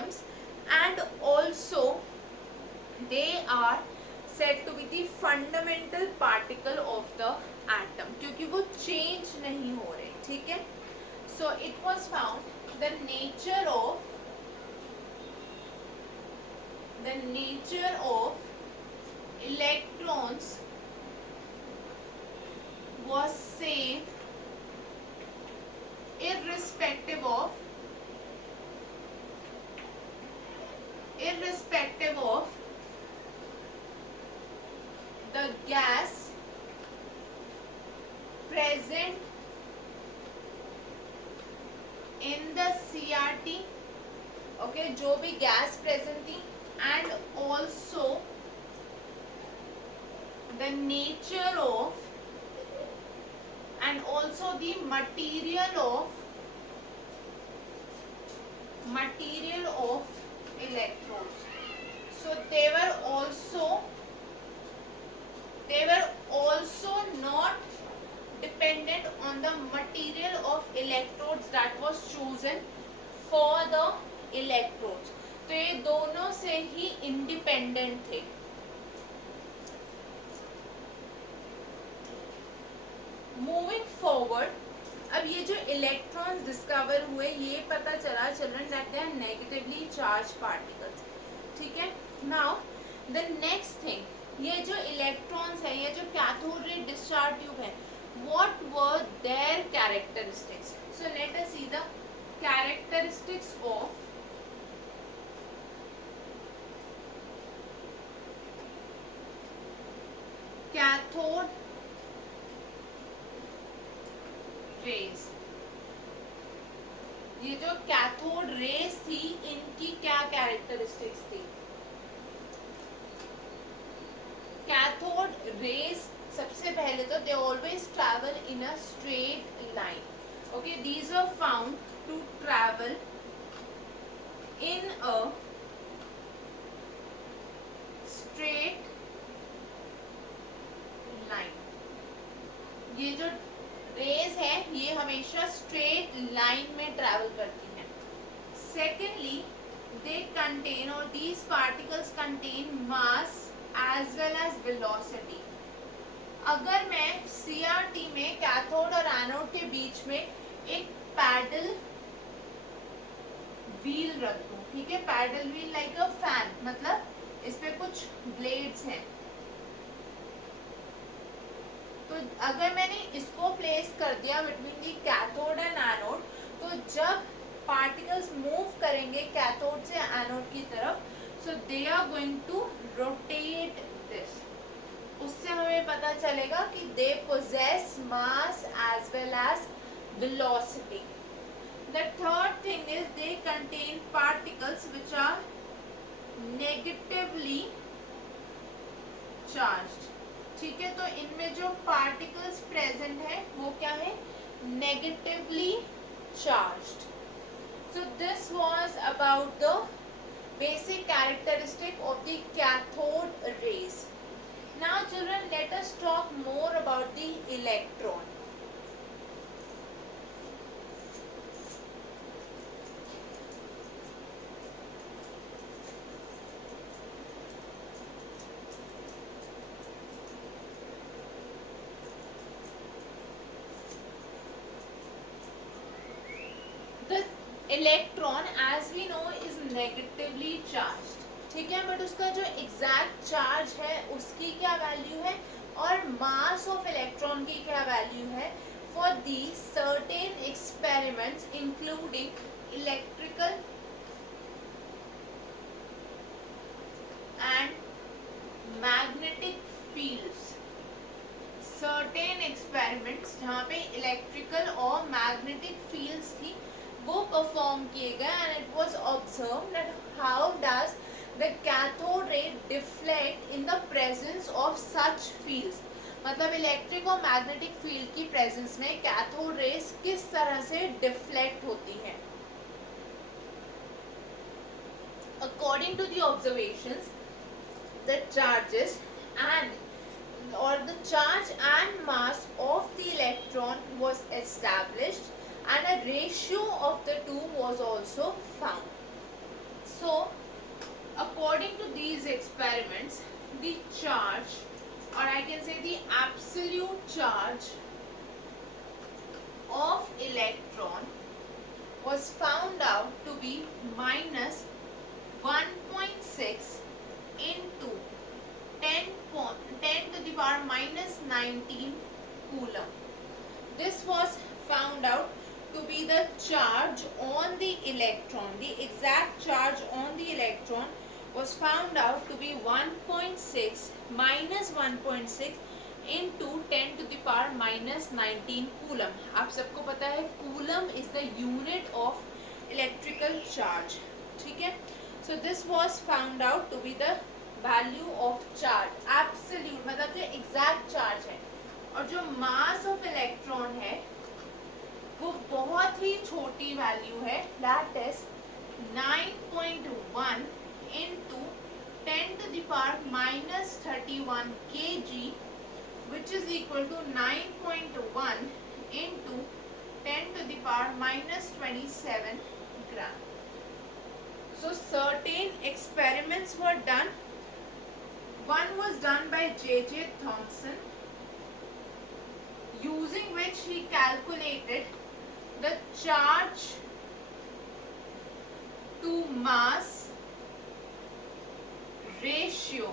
atoms, and also they are said to be the fundamental particle of the atom, क्योंकि वो change नहीं हो रहे, ठीक है. So it was found the nature of electrons was same irrespective of the gas present in the CRT, okay, जो भी gas present थी, and also the nature of and also the material of electrodes. So they were also not dependent on the material of electrodes that was chosen for the electrodes. तो ये दोनों से ही independent थे. Moving forward, अब ये जो electrons discover हुए, ये पता चला children that they are negatively charge particles, ठीक है. नाउ द नेक्स्ट थिंग, ये जो इलेक्ट्रॉन्स है, ये जो कैथोड रे डिस्चार्ज ट्यूब है, what were there characteristics. So let us see the characteristics of cathode rays. ये जो कैथोड रेज थी, इनकी क्या कैरेक्टरिस्टिक्स थी. कैथोड रेज सबसे पहले तो they always travel in a straight line. Okay, these are found to travel in a straight line. ये जो रेज है, ये हमेशा स्ट्रेट लाइन में ट्रैवल करती हैं. सेकेंडली, दे कंटेन और these particles contain mass as well as velocity. अगर मैं सीआरटी में कैथोड और एनोड के बीच में एक पैडल व्हील रख दूं, ठीक है, paddle wheel like a fan, मतलब इस पे कुछ ब्लेड्स हैं, तो अगर मैंने इसको प्लेस कर दिया between the cathode and anode, तो जब पार्टिकल्स मूव करेंगे कैथोड से एनोड की तरफ, so they are going to rotate this. उससे हमें पता चलेगा कि they possess mass as well as velocity. The third thing is they contain particles which are negatively charged. ठीक है, तो इनमें जो पार्टिकल्स प्रेजेंट है वो क्या है, negatively charged. So this was about the basic characteristic of the cathode rays. Now children, let us talk more about the electron. Electron as we know is negatively charge, ठीक है, बट उसका जो exact charge है उसकी क्या वैल्यू है, और mass of electron की क्या वैल्यू है for the certain experiments including electrical and magnetic fields. Certain experiments जहाँ पे इलेक्ट्रिकल और मैग्नेटिक फील्ड्स थी वो परफॉर्म किए गए, and it was observed that how does the cathode ray deflect in the presence of such fields. मतलब electric और magnetic field की प्रेजेंस में कैथोड रेस किस तरह से डिफ्लेक्ट होती हैं. According to the observations, the charges and or the charge and mass of the electron was established and a ratio of the two was also found. So according to these experiments, the charge, or I can say the absolute charge of electron was found out to be minus 1.6 into 10 to the power minus 19 coulomb. This was found out to be the charge on the electron. The exact charge on the electron was found out to be 1.6 minus 1.6 into 10 to the power minus 19 coulomb. आप सबको पता है coulomb is the unit of electrical charge. ठीक है? So this was found out to be the value of charge. Absolute मतलब जो exact charge है, और जो mass of electron है वो बहुत ही छोटी वैल्यू है, that is 9.1 into 10 to the power minus 31 kg, which is equal to 9.1 into 10 to the power minus 27 gram. So certain experiments were done. One was done by J.J. Thomson, using which he calculated the charge to mass ratio.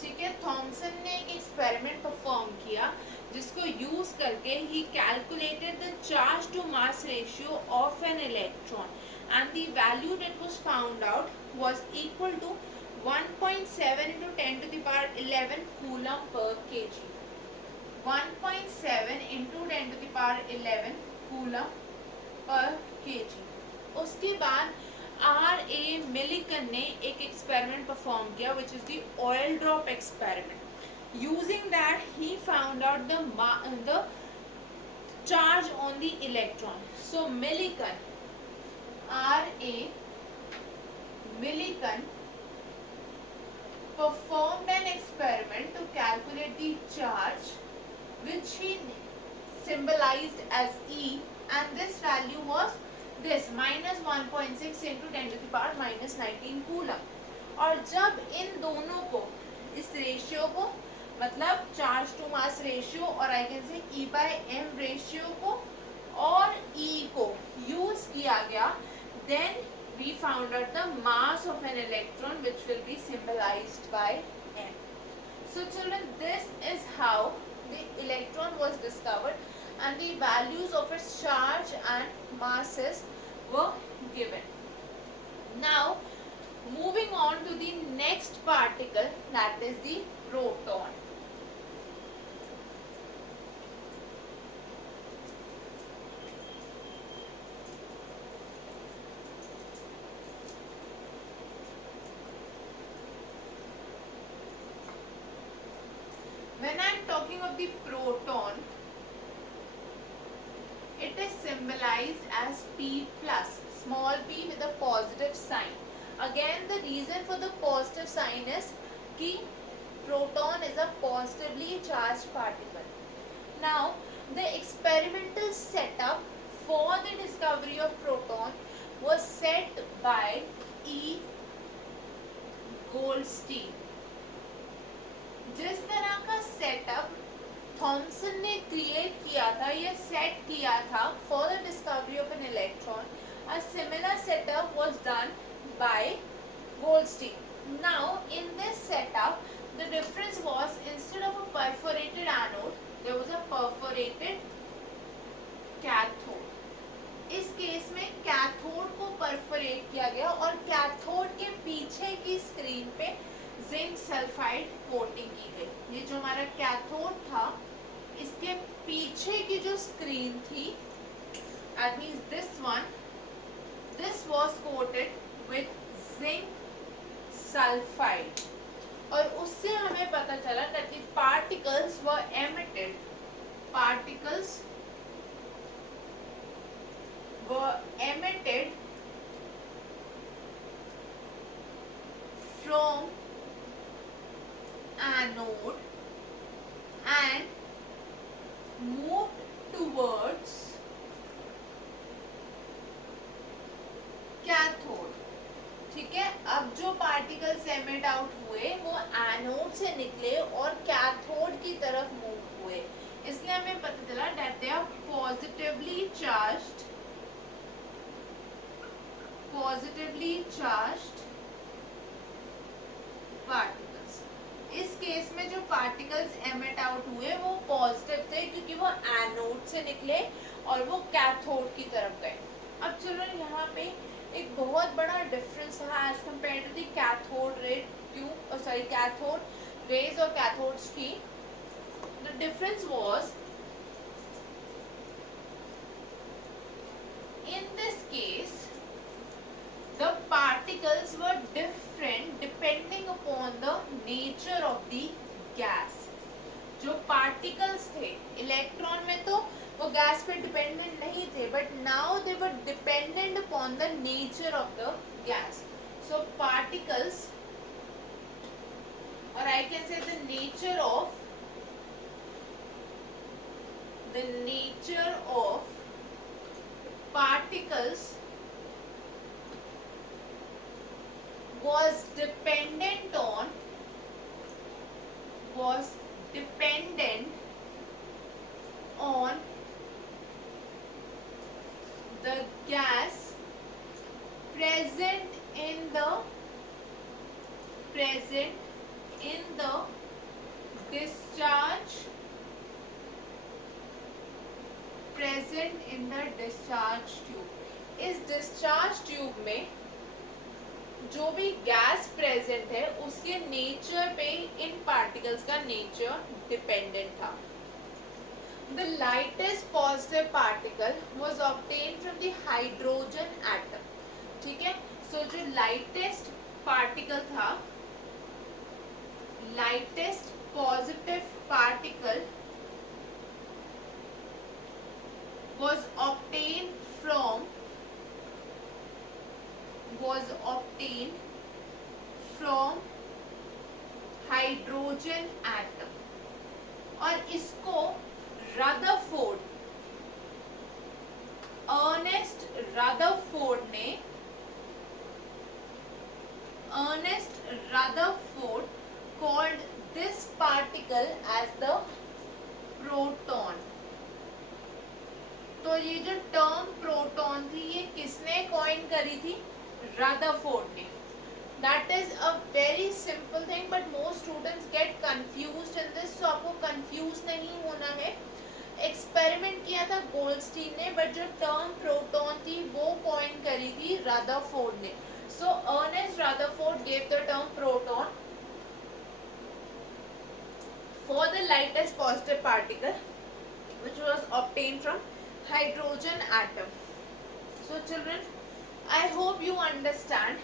ठीक है, थॉमसन ने एक experiment perform किया जिसको use करके ही calculated the charge to mass ratio of an electron, and the value that was found out was equal to 1.7 into 10 to the power 11 coulomb per kg. 1.7 into 10 to the power 11 coulomb per kg. उसके बाद R.A. Millikan ने एक experiment perform किया which is the oil drop experiment. Using that he found out the charge on the electron. So Millikan, R.A. Millikan performed an experiment to calculate the charge, which he symbolized as E, and this value was this minus 1.6 into 10 to the power minus 19 coulomb. और जब इन दोनों को, इस रेशियो को, मतलब charge to mass ratio और I can से E by M ratio को और E को यूज किया गया, then we found out the mass of an electron, which will be symbolized by M. So children, this is how the electron was discovered and the values of its charge and masses were given. Now moving on to the next particle, that is the proton. When I am talking of the proton, it is symbolized as P plus, small p with a positive sign. Again, the reason for the positive sign is कि proton is a positively charged particle. Now, the experimental setup for the discovery of proton was set by E. Goldstein. जिस तरह का setup Thompson ने क्रिएट किया था, ये set किया था for the discovery of an electron, a similar setup was done by Goldstein. Now in this setup the difference was, instead of a perforated anode there was a perforated cathode. इस case में cathode को perforate किया गया और कैथोड के पीछे की स्क्रीन पे जिंक सल्फाइड कोटिंग की गई. ये जो हमारा कैथोड था, इसके पीछे की जो स्क्रीन थी, that means this one, this was coated with zinc sulfide. और उससे हमें पता चला that the particles were emitted. Particles were emitted from anode and moved towards cathode. ठीक है, अब जो पार्टिकल्स एमिट आउट हुए वो एनोड से निकले और कैथोड की तरफ मूव हुए, इसलिए हमें पता चला that they are positively charged particles. इस केस में जो पार्टिकल्स एमिट आउट हुए वो पॉजिटिव थे क्योंकि वो एनोड से निकले और वो कैथोड की तरफ गए। अब चिल्ड्रन यहाँ पे एक बहुत बड़ा डिफरेंस है as compared to the cathode ray tube, sorry cathode rays और कैथोड्स की। The difference was in this case the particles were different depending upon the nature of the gas। जो पार्टिकल्स थे इलेक्ट्रॉन में तो वो gas पे dependent नहीं थे, but now they were dependent upon the nature of the gas. So particles, और I can say the nature of particles was dependent on the gas present in the discharge tube. इस discharge tube में जो भी gas present है उसके nature पे इन particles का नेचर डिपेंडेंट था। The lightest positive particle was obtained from the hydrogen atom. ठीक है, सो जो लाइटेस्ट पार्टिकल था, lightest positive particle was obtained from hydrogen atom, और इसको Rutherford, Ernest Rutherford called this particle as the proton। तो ये जो टर्म प्रोटॉन थी ये किसने कॉइन करी थी? रदरफोर्ड ने। That is a very simple thing but most students get confused in this, so आपको कंफ्यूज नहीं होना है। एक्सपेरिमेंट किया था गोल्डस्टीन ने, बट जो टर्म प्रोटॉन थी वो कॉइन करी थी रदरफोर्ड ने। So Ernest Rutherford gave the term proton for the lightest positive particle which was obtained from hydrogen atom। So children, I hope you understand.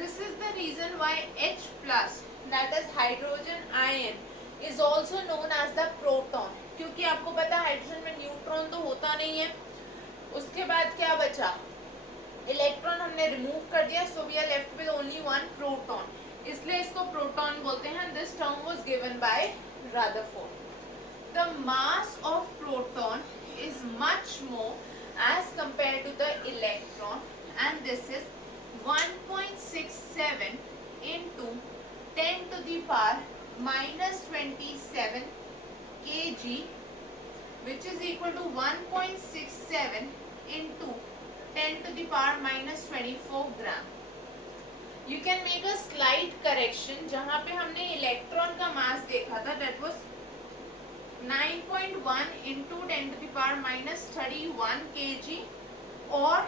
This is the reason why H plus, that is hydrogen ion, is also known as the proton। क्योंकि आपको पता है हाइड्रोजन में न्यूट्रॉन तो होता नहीं है, उसके बाद क्या बचा? इलेक्ट्रॉन हमने रिमूव कर दिया, so we are left with only one proton, इसलिए इसको प्रोटॉन बोलते हैं। This term was given by Rutherford। The mass of proton is much more as compared to the electron, and this is 1.67 into 10 to the power minus 27 kg, which is equal to 1.67 into 10 to the power minus 24 gram। You can make a slight correction। जहाँ पे हमने इलेक्ट्रॉन का मास देखा था that was 9.1 into 10 to the power minus 31 kg और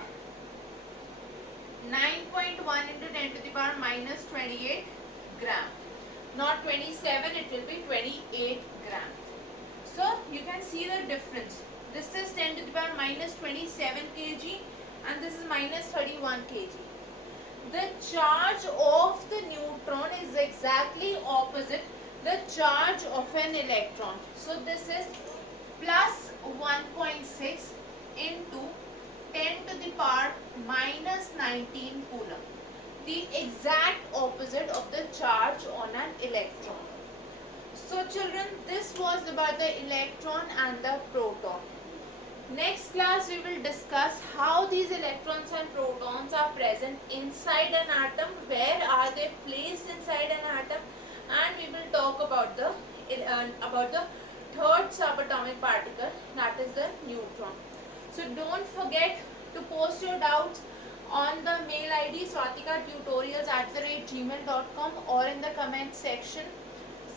9.1 into 10 to the power minus 28 gram, not 27, it will be 28 gram। So you can see the difference, this is 10 to the power minus 27 kg and this is minus 31 kg। The charge of the neutron is exactly opposite the charge of an electron, so this is plus 1.6 into 10 to the power minus 19 coulomb, the exact opposite of the charge on an electron। So children, this was about the electron and the proton। Next class we will discuss how these electrons and protons are present inside an atom, where are they placed inside an atom, and we will talk about the third subatomic particle, that is the neutron. So don't forget to post your doubts on the mail ID swatikatutorials@gmail.com or in the comment section.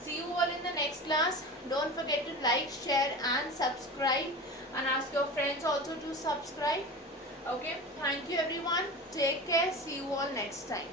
See you all in the next class. Don't forget to like, share and subscribe, and ask your friends also to subscribe. Okay, thank you everyone. Take care. See you all next time.